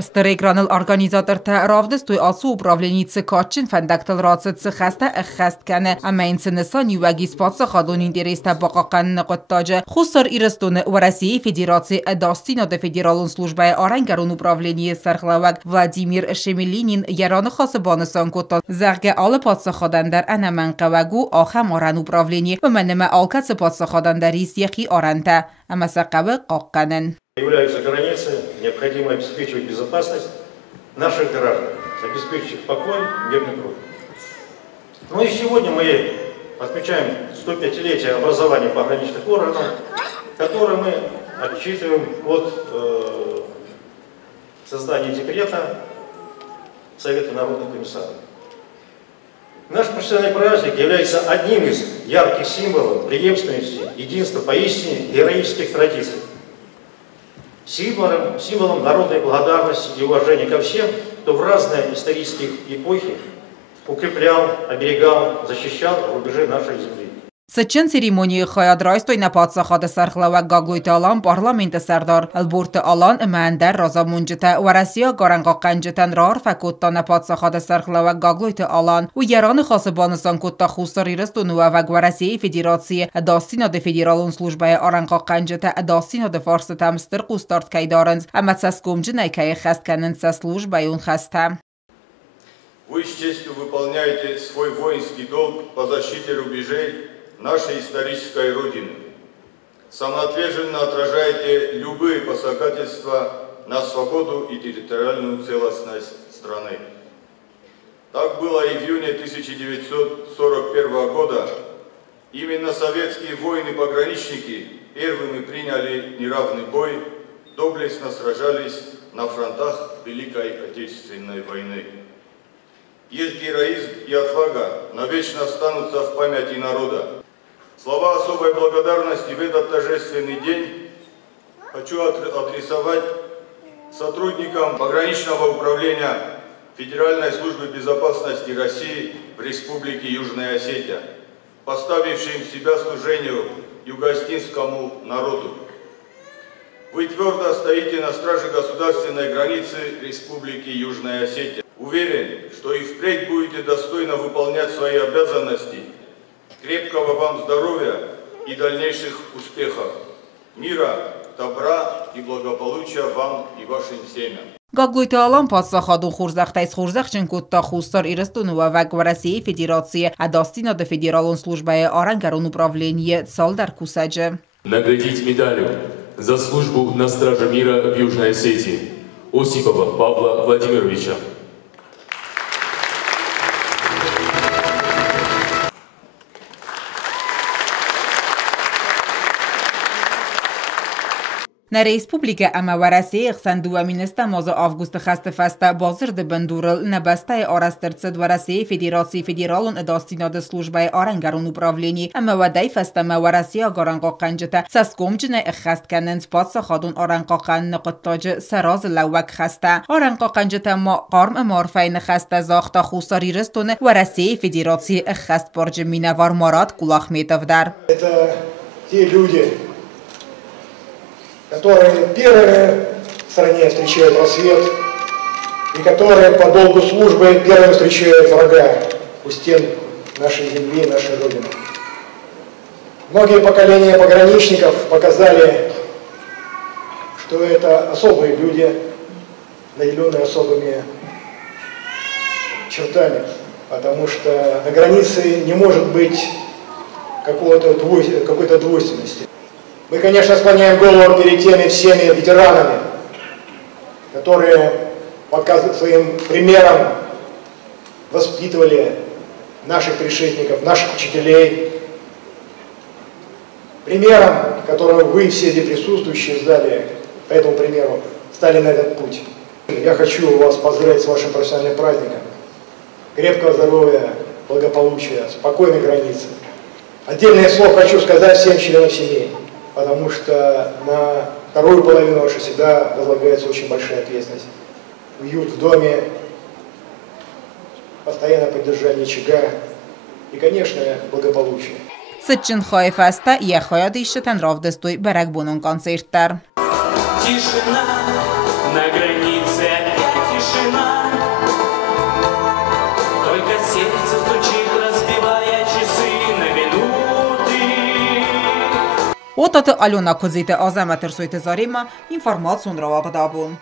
Старый организатор равдостуй алсу управленницы Качин фандактал рацыцы хаста хастканы, а мейнсенеса нюаги спатса хадун интереста бакакан нақоттажа. Хусар ирастуны в России Федерации Достина до Федералун службы Орангарун управление Сархлавак Владимир Шемелинин яраны хасыбаны санкота. Зарге алы патса хадандар анаманкавагу ахам оран управление. Вманема алкацы патса хадандар исяхи оранта. Ама сакавы қаққанын. Являются границы, необходимо обеспечивать безопасность наших граждан, обеспечить покой, мирный труд. Ну и сегодня мы отмечаем 105-летие образования пограничных органов, которое мы отчитываем от создания декрета Совета народных комиссаров. Наш профессиональный праздник является одним из ярких символов преемственности, единства поистине героических традиций. Символом народной благодарности и уважения ко всем, кто в разные исторические эпохи укреплял, оберегал, защищал рубежи нашей земли. Сычын церемонии хаядрайстой на патсахада сархлава гаглойта алан парламента сардар. Албурта алан мандер раза мунджета. Варасия гаранга канджетан рар факутта на патсахада сархлава гаглойта алан. У яраны хасыбанысан кутта хустар ирастунуа ваг Варасия Федерации. Достина де Федералун службая аранга канджета. Достина де фарса тамстыр кустарт кайдаранз. Аматсас кумджина кай хаст каненса службай он хаста. Вы с честью выполняете свой воинский долг по защите рубежей нашей исторической Родины. Самоотверженно отражаете любые посягательства на свободу и территориальную целостность страны. Так было и в июне 1941 года. Именно советские воины-пограничники первыми приняли неравный бой, доблестно сражались на фронтах Великой Отечественной войны. Их героизм и отвага навечно останутся в памяти народа. Слова особой благодарности в этот торжественный день хочу адресовать сотрудникам пограничного управления Федеральной службы безопасности России в Республике Южная Осетия, поставившим себя служению юго-осетинскому народу. Вы твердо стоите на страже государственной границы Республики Южная Осетия. Уверен, что и впредь будете достойно выполнять свои обязанности. Крепкого вам здоровья и дальнейших успехов. Мира, добра и благополучия вам и вашим семьям. Гаглойта алан патсахаду хурзахтайс хурзахчин кутта хустар ирастунуа ваг России Федерации, а Достина до Федералун службы Орангарун управление Салдар Кусаджи. Наградить медалью за службу на страже мира в Южной Осетии Осипова Павла Владимировича. На республике Амаварасе Хсандуа Минеста Моза Августа Хаста Фаста Базыр де Бендурл на Бастай Орастерцед Варасе Федерации Федералун Достина де службы Орангарун управлений Амавадай Фаста Маварасия Гаранга Канджета Саскомджина Хаст Канен Спатса Хадун Оранга Кан Нقطاج Сараз Лавак Хаста Оранга Канджета Мақарм Марфайн Хаста Захта Хусари Рестон Варасе Федерации Хаст Барджи Минавар Марат Кулахметов дар. Это те люди, которые первыми в стране встречают рассвет и которые по долгу службы первыми встречают врага у стен нашей земли, нашей Родины. Многие поколения пограничников показали, что это особые люди, наделенные особыми чертами, потому что на границе не может быть какой-то двойственности. Мы, конечно, склоняем голову перед теми всеми ветеранами, которые своим примером воспитывали наших предшественников, наших учителей. Примером, которым вы все здесь присутствующие сдали, по этому примеру, стали на этот путь. Я хочу вас поздравить с вашим профессиональным праздником. Крепкого здоровья, благополучия, спокойной границы. Отдельное слово хочу сказать всем членам семей, потому что на вторую половину вашей всегда возлагается очень большая ответственность. Уют в доме, постоянное поддержание очага и, конечно, благополучие. Сычын хайфаста я хаядыштан равдыстой барак бунун концерттар. Тишина на границе. Օտատը Ալյոնա Քոզիտը ազամատր սույթը զարիմա ինվարմացիոն ռավաղդաբուն։